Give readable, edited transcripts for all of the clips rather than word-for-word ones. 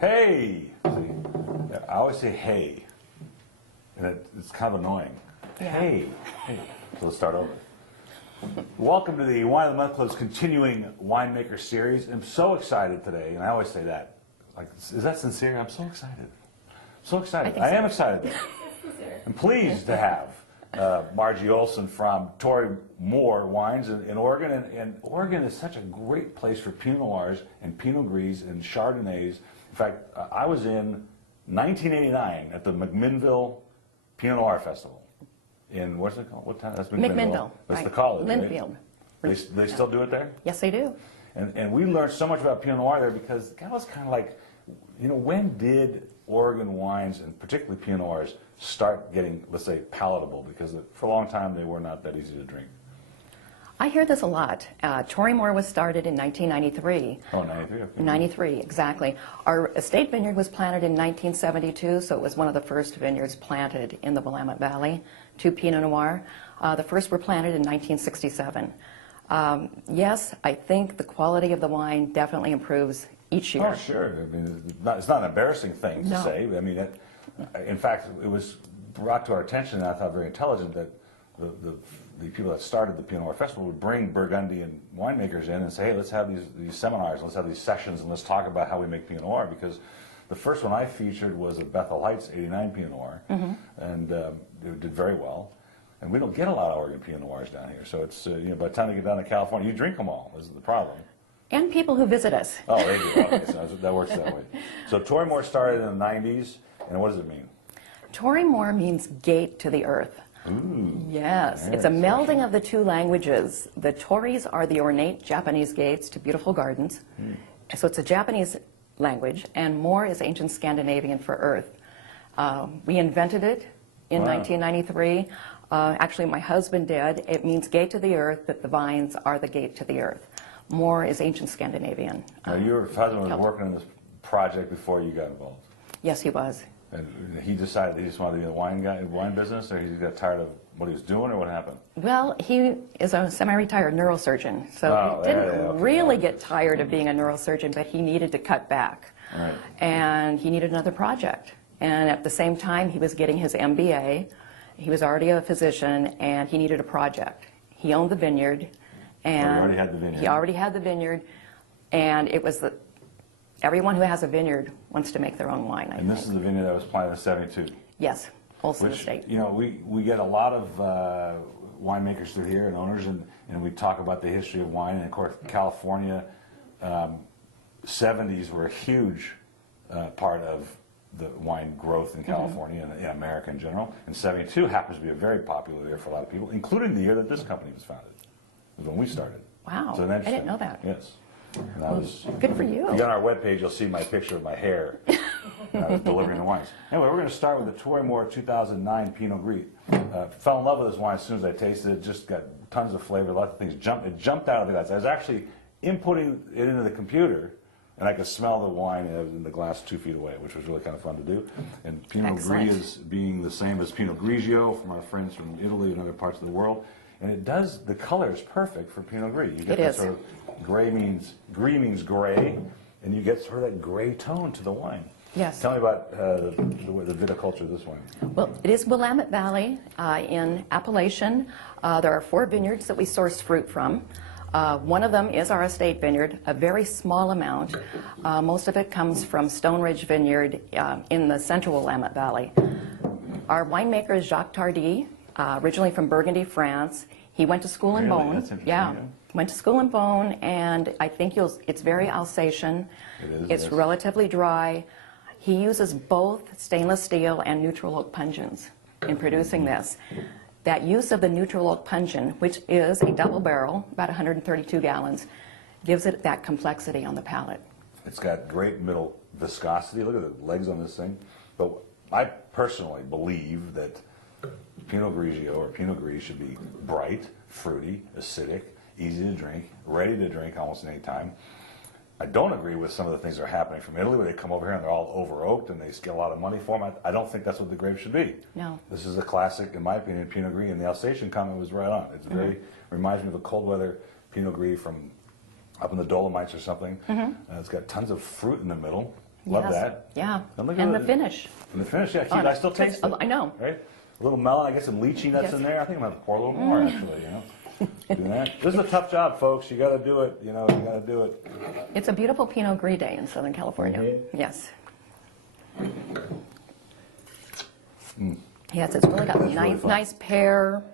Hey! See, I always say hey, and it's kind of annoying. Yeah. Hey, hey. So let's start over. Welcome to the Wine of the Month Club's continuing winemaker series. I'm so excited today, and I always say that. Like, is that sincere? I'm so excited. So excited. I am excited. I'm pleased to have Margie Olson from Torii Mor Wines in Oregon. And Oregon is such a great place for Pinot Noirs and Pinot Gris and Chardonnays. In fact, I was in 1989 at the McMinnville Pinot Noir Festival. In, what's it called? What town? That's McMinnville. That's right. the college, Linfield. Right? They still do it there? Yes, they do. And we learned so much about Pinot Noir there because that was kind of like, you know, when did Oregon wines, and particularly Pinot Noirs, start getting, let's say, palatable? Because for a long time they were not that easy to drink. I hear this a lot. Torii Mor was started in 1993. Oh, 93? Okay. 93, exactly. Our estate vineyard was planted in 1972, so it was one of the first vineyards planted in the Willamette Valley to Pinot Noir. The first were planted in 1967. Yes, I think the quality of the wine definitely improves each year. Oh, sure. I mean, it's not an embarrassing thing to say. I mean, in fact, it was brought to our attention, and I thought very intelligent, that the people that started the Pinot Noir Festival would bring Burgundian winemakers in and say, hey, let's have these seminars, let's have these sessions, and let's talk about how we make Pinot Noir, because the first one I featured was a Bethel Heights 89 Pinot Noir, and it did very well. And we don't get a lot of Oregon Pinot Noirs down here, so it's, you know, by the time you get down to California, you drink them all, is the problem. And people who visit us. Oh, they do. Okay, so that works that way. So Torii Mor started in the 90s, and what does it mean? Torii Mor means gate to the earth. Ooh. Yes, it's a melding of the two languages. The Tories are the ornate Japanese gates to beautiful gardens. So it's a Japanese language, and Mor is ancient Scandinavian for earth. We invented it in 1993. Actually, my husband did. It means gate to the earth, that the vines are the gate to the earth. Mor is ancient Scandinavian. Now, your husband was working on this project before you got involved. Yes, he was. And he decided he just wanted to be in the wine business, or he got tired of what he was doing, or what happened? Well, he is a semi-retired neurosurgeon, so he didn't really get tired of being a neurosurgeon, but he needed to cut back. Right. And he needed another project. And at the same time, he was getting his MBA. He was already a physician, and he needed a project. He owned the vineyard. And he already had the vineyard. He already had the vineyard, and it was everyone who has a vineyard wants to make their own wine, I think. And this is the vineyard that was planted in 72. Yes, Olson Estate. You know, we get a lot of winemakers through here and owners, and we talk about the history of wine. And of course, California, 70s were a huge part of the wine growth in California and in America in general. And 72 happens to be a very popular year for a lot of people, including the year that this company was founded. It was when we started. Wow, So I didn't know that. Yes. And Well, good for you. If you go on our webpage, you'll see my picture of my hair. I was delivering the wines. Anyway, we're going to start with the Torii Mor 2009 Pinot Gris. Fell in love with this wine as soon as I tasted it. Just got tons of flavor. Lots of things jumped out of the glass. I was actually inputting it into the computer, and I could smell the wine in the glass 2 feet away, which was really kind of fun to do. And Pinot Gris being the same as Pinot Grigio from our friends from Italy and other parts of the world. And the color is perfect for Pinot Gris. You get that sort of gris means gray, and you get sort of that gray tone to the wine. Yes. Tell me about the viticulture of this wine. Well, it is Willamette Valley in Appalachian. There are 4 vineyards that we source fruit from. One of them is our estate vineyard, a very small amount. Most of it comes from Stone Ridge Vineyard in the central Willamette Valley. Our winemaker is Jacques Tardy, originally from Burgundy, France. He went to school in Beaune. That's interesting. Yeah. Went to school in Beaune, and I think it's very Alsatian. It's relatively dry. He uses both stainless steel and neutral oak pungeons in producing this. That use of the neutral oak pungeon, which is a double barrel, about 132 gallons, gives it that complexity on the palate. It's got great middle viscosity. Look at the legs on this thing. But I personally believe that Pinot Grigio or Pinot Gris should be bright, fruity, acidic, easy to drink, ready to drink almost any time. I don't agree with some of the things that are happening from Italy, where they come over here and they're all over-oaked and they get a lot of money for them. I don't think that's what the grape should be. No. This is a classic, in my opinion, Pinot Gris, and the Alsatian comment was right on. It's very, reminds me of a cold weather Pinot Gris from up in the Dolomites or something. It's got tons of fruit in the middle. Love that. Yeah. And, look And at the finish. And the finish, yeah. I still taste it. I know. Right? A little melon. I get some lychee nuts in there. I think I'm going to pour a little more, actually, you know. Do that. This is a tough job, folks. You got to do it. You know, you got to do it. It's a beautiful Pinot Gris day in Southern California. Yes. Yes, it's really got nice pear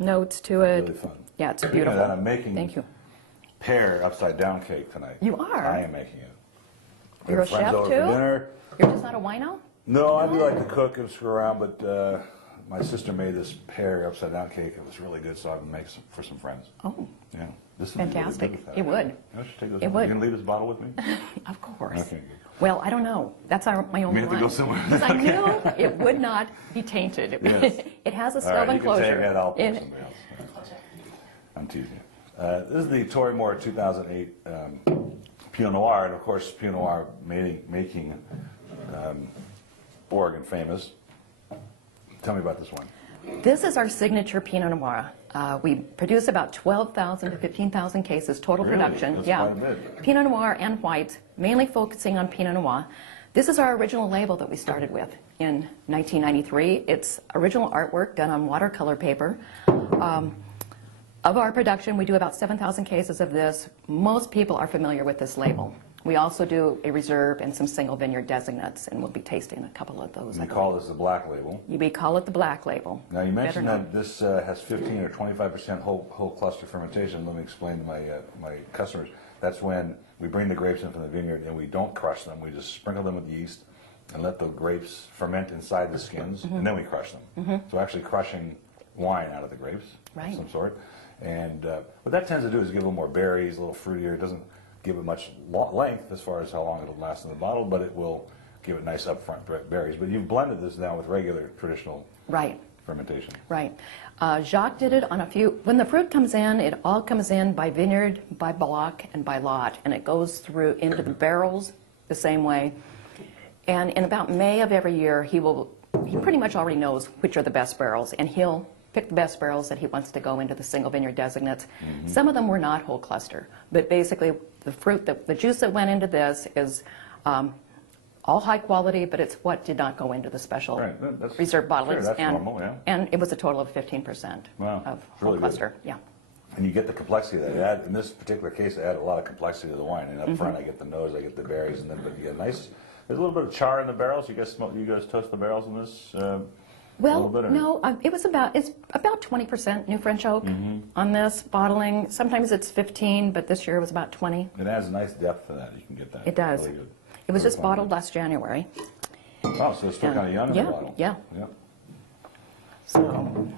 notes to it. Really fun. Yeah, it's Speaking beautiful. of that, I'm making Thank you. pear upside down cake tonight. You are? I am making it. You're a Friends chef over too? for dinner. You're just not a wino? No, I do like to cook and screw around, but my sister made this pear upside down cake. It was really good, so I'm going to make some for some friends. Oh, Yeah. This would be really fantastic. good with that. It would. I should take this. It You would. going to leave this bottle with me? of course. Okay, good. Well, I don't know. That's my only have to go line. somewhere. Because I knew it would not be tainted. Yes. It has a All stove right, you can enclosure. take it. I'll pour in- somebody else. I'm teasing you. This is the Torii Mor 2008 Pinot Noir, and of course, Pinot Noir making Oregon famous. Tell me about this one. This is our signature Pinot Noir. We produce about 12,000 to 15,000 cases total Really? production. That's Yeah, quite a bit. Pinot Noir and whites, mainly focusing on Pinot Noir. This is our original label that we started with in 1993. It's original artwork done on watercolor paper. Of our production, we do about 7,000 cases of this. Most people are familiar with this label. We also do a reserve and some single vineyard designates, and we'll be tasting a couple of those. We call this the black label. We call it the black label. Now, you mentioned Better that this has 15 or 25% whole cluster fermentation. Let me explain to my customers. That's when we bring the grapes in from the vineyard and we don't crush them. We just sprinkle them with yeast and let the grapes ferment inside the skins, and then we crush them. So actually crushing wine out of the grapes of some sort. And what that tends to do is give a little more berries, a little fruitier. It doesn't give it much length as far as how long it'll last in the bottle, but it will give it nice upfront berries. But you've blended this now with regular traditional fermentation. Right. Jacques did it on a few. When the fruit comes in, it all comes in by vineyard, by block, and by lot, and it goes through into the barrels the same way. And in about May of every year, he pretty much already knows which are the best barrels, and he'll pick the best barrels that he wants to go into the single vineyard designates. Some of them were not whole cluster, but basically the fruit, the juice that went into this is all high quality, but it's what did not go into the special reserve bottlings. Sure, that's normal, yeah. And it was a total of 15% Wow, of it's whole really cluster. good. Yeah. And you get the complexity that it add. In this particular case, it added a lot of complexity to the wine. And up front, I get the nose, I get the berries, and then but you get nice. There's a little bit of char in the barrels. You guys toast the barrels in this. Well, no, it's about 20% new French oak on this bottling. Sometimes it's 15, but this year it was about 20. It adds a nice depth to that. You can get that. It does. Really good. It was Very just fun. bottled last January. Oh, so it's still kind of young in the bottle. Yeah. So,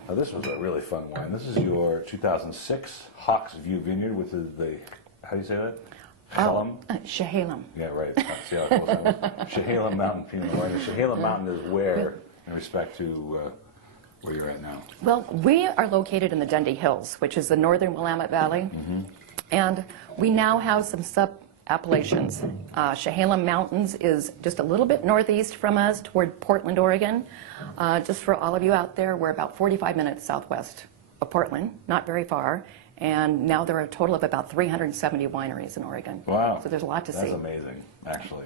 Now this was a really fun wine. This is your 2006 Hawks View Vineyard with the how do you say that? Hallam? Chehalem. Yeah, right. See how close I was. Chehalem Mountain Pinot Noir. The Chehalem Mountain is where, in respect to where you're at now? Well, we are located in the Dundee Hills, which is the northern Willamette Valley, and we now have some sub-appellations. Chehalem Mountains is just a little bit northeast from us toward Portland, Oregon. Just for all of you out there, we're about 45 minutes southwest of Portland, not very far, and now there are a total of about 370 wineries in Oregon. Wow. So there's a lot to see. That's amazing, actually.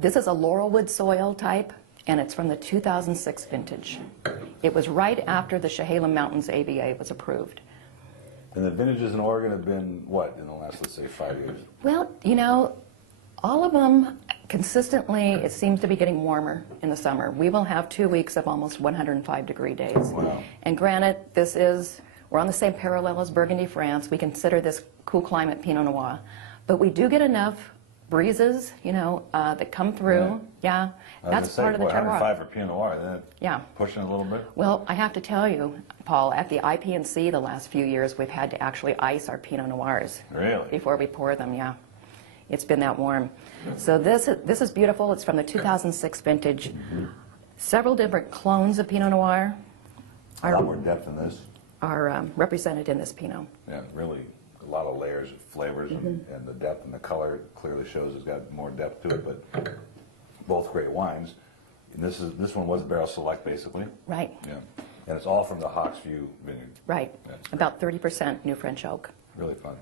This is a laurelwood soil type, and it's from the 2006 vintage. It was right after the Chehalem Mountains AVA was approved. And the vintages in Oregon have been, what, in the last, let's say, 5 years? Well, you know, all of them consistently, it seems to be getting warmer in the summer. We will have 2 weeks of almost 105-degree days. Wow. And granted, we're on the same parallel as Burgundy, France. We consider this cool climate Pinot Noir. But we do get enough breezes, that come through. Right. Yeah, that's part of the terroir. 105 for Pinot Noir, then Yeah. pushing a little bit? Well, I have to tell you, Paul, at the IPNC the last few years, we've had to actually ice our Pinot Noirs. Really? Before we pour them, yeah. It's been that warm. So this is beautiful. It's from the 2006 vintage. Several different clones of Pinot Noir A lot more depth in this. are represented in this Pinot. Yeah, really a lot of layers of flavors and the depth and the color clearly shows it's got more depth to it, but both great wines. And this one was barrel select basically. Right, Yeah. And it's all from the Hawks View Vineyard. right. That's About 30% new French oak. really fun.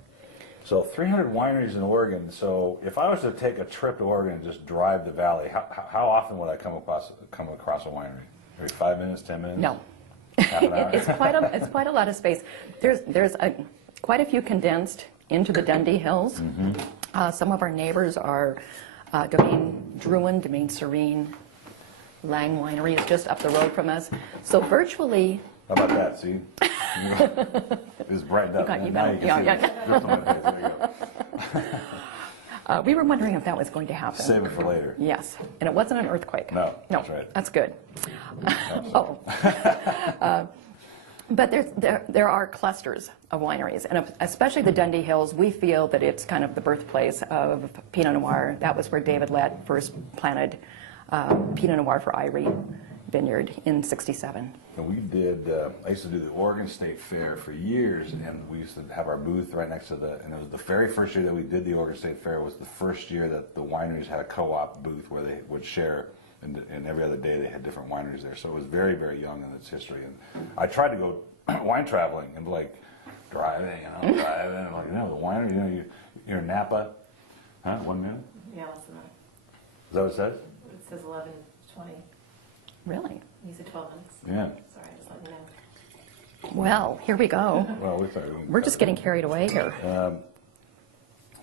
So 300 wineries in Oregon. So if I was to take a trip to Oregon and just drive the valley, how often would I come across a winery? Every 5 minutes, 10 minutes? No. Half an hour? It's quite a lot of space. There's quite a few condensed into the Dundee Hills. Some of our neighbors are Domaine Drouin, Domaine Serene, Lang Winery is just up the road from us. So virtually... How about that, see? It's brightened up. Now you can see the drift on my face. There you go. we were wondering if that was going to happen. Save it for later. Yes, and it wasn't an earthquake. No, that's right. That's good. But there are clusters of wineries, and especially the Dundee Hills. We feel that it's kind of the birthplace of Pinot Noir. That was where David Lett first planted Pinot Noir for Irie Vineyard in '67. And we did, I used to do the Oregon State Fair for years, and we used to have our booth right next to and it was the very first year that we did the Oregon State Fair was the first year that the wineries had a co-op booth where they would share, and every other day they had different wineries there. So it was very, very young in its history. And I tried to go wine traveling and like driving, the winery, you're in Napa, huh, 1 minute? Yeah, less than that. Is that what it says? It says 11, 20. Really? You said 12 minutes. Yeah. Sorry, just let me know. Well, here we go. Well, We're just getting carried away here.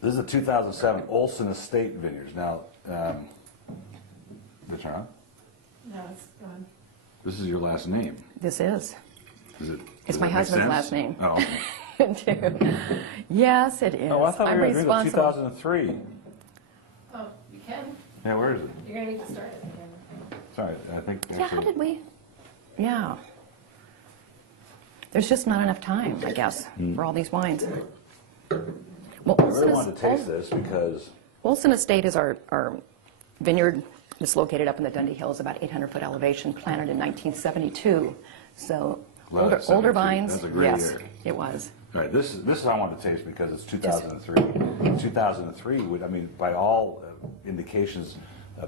This is the 2007 Olson Estate Vineyards. Now, the turn on? No, it's gone. This is your last name. This is. Is it? It's does my it make husband's sense? last name. Oh. Yes, it is. Oh, I thought we I'm were going to go responsible. 2003. Oh, you can? Yeah, where is it? You're going to need to start it again. Sorry, I think. Yeah, how did we? Yeah. There's just not enough time, I guess, for all these wines. Well, I really wanted to taste this because. Olson Estate is our vineyard. It's located up in the Dundee Hills, about 800-foot elevation, planted in 1972. So older vines. That's a great yes, year. it was. All right, this I want to taste because it's 2003. 2003 would, I mean, by all indications,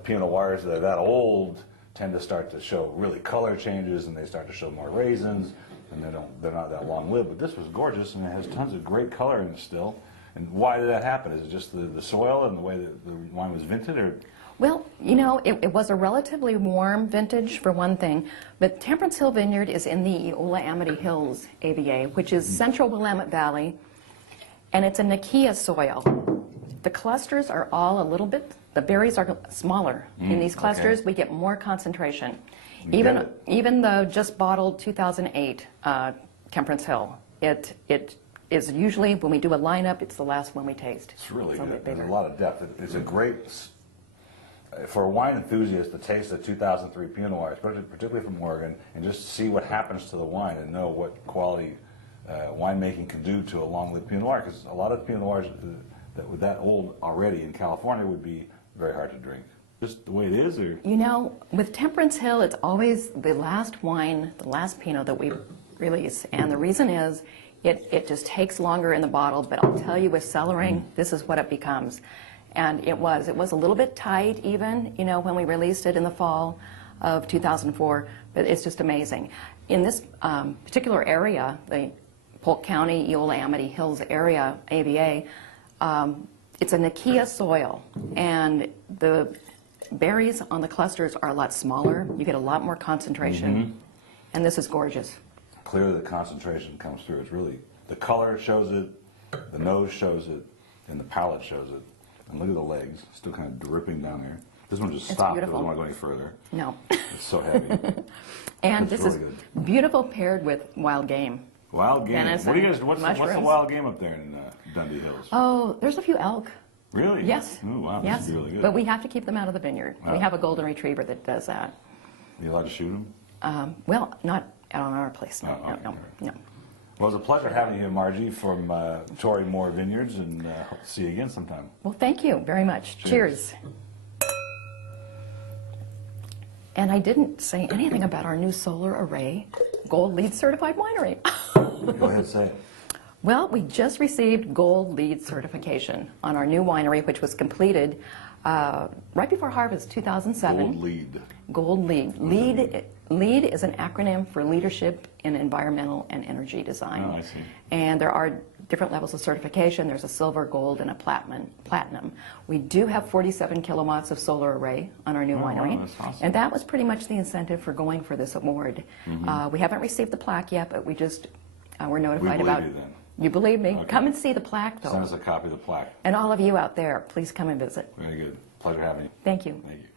Pinot Noirs that are that old tend to start to show really color changes, and they start to show more raisins, and they're not that long lived. But this was gorgeous, and it has tons of great color in it still. And why did that happen? Is it just the soil and the way that the wine was vinted, or? Well, you know, it was a relatively warm vintage for one thing, but Temperance Hill Vineyard is in the Eola Amity Hills AVA, which is central Willamette Valley, and it's a Nikia soil. The clusters are all a little bit, the berries are smaller. In these clusters, we get more concentration. Even the just bottled 2008 Temperance Hill, it is usually, when we do a lineup, it's the last one we taste. It's really a good. bit There's bigger. a lot of depth. It's a great, for a wine enthusiast to taste the 2003 Pinot Noir, particularly from Oregon, and just see what happens to the wine and know what quality winemaking can do to a long-lived Pinot Noir. Because a lot of Pinot Noirs that were that old already in California would be very hard to drink. Just the way it is, or? You know, with Temperance Hill, it's always the last wine, the last Pinot that we release. And the reason is, it just takes longer in the bottle, but I'll tell you with cellaring, this is what it becomes. And it was a little bit tight even, you know, when we released it in the fall of 2004, but it's just amazing. In this particular area, the Polk County, Eola Amity Hills area, AVA, it's a Nikia soil, and the berries on the clusters are a lot smaller. You get a lot more concentration, and this is gorgeous. Clearly the concentration comes through. It's really, the color shows it, the nose shows it, and the palate shows it. And look at the legs, still kind of dripping down here. This one just It's stopped. It beautiful. doesn't want to go any further. No. It's so heavy. And That's this really is beautiful paired with wild game. Wild game. Venison, What do you guys? What's the mushrooms. wild game up there in Dundee Hills? Oh, there's a few elk. Really? Yes. Oh wow, Yes. this is really good. But we have to keep them out of the vineyard. Wow. We have a golden retriever that does that. Are you allowed to shoot them? Well, not out on our place. No, Oh, okay. no. Well, it was a pleasure having you here, Margie, from Torii Mor Vineyards, and hope to see you again sometime. Well, thank you very much. Cheers. And I didn't say anything about our new solar array gold LEED certified winery. Go ahead, say it. Well, we just received gold LEED certification on our new winery, which was completed right before harvest, 2007. Gold lead. Gold LEED. LEED is an acronym for Leadership in Environmental and Energy Design. Oh, I see. And there are different levels of certification. There's a silver, gold, and a platinum. We do have 47 kilowatts of solar array on our new winery. Wow, that's awesome. And that was pretty much the incentive for going for this award. We haven't received the plaque yet, but we just were notified believe about you then. You believe me? Okay. Come and see the plaque, though. Send us a copy of the plaque. And all of you out there, please come and visit. Very good. Pleasure having you. Thank you. Thank you.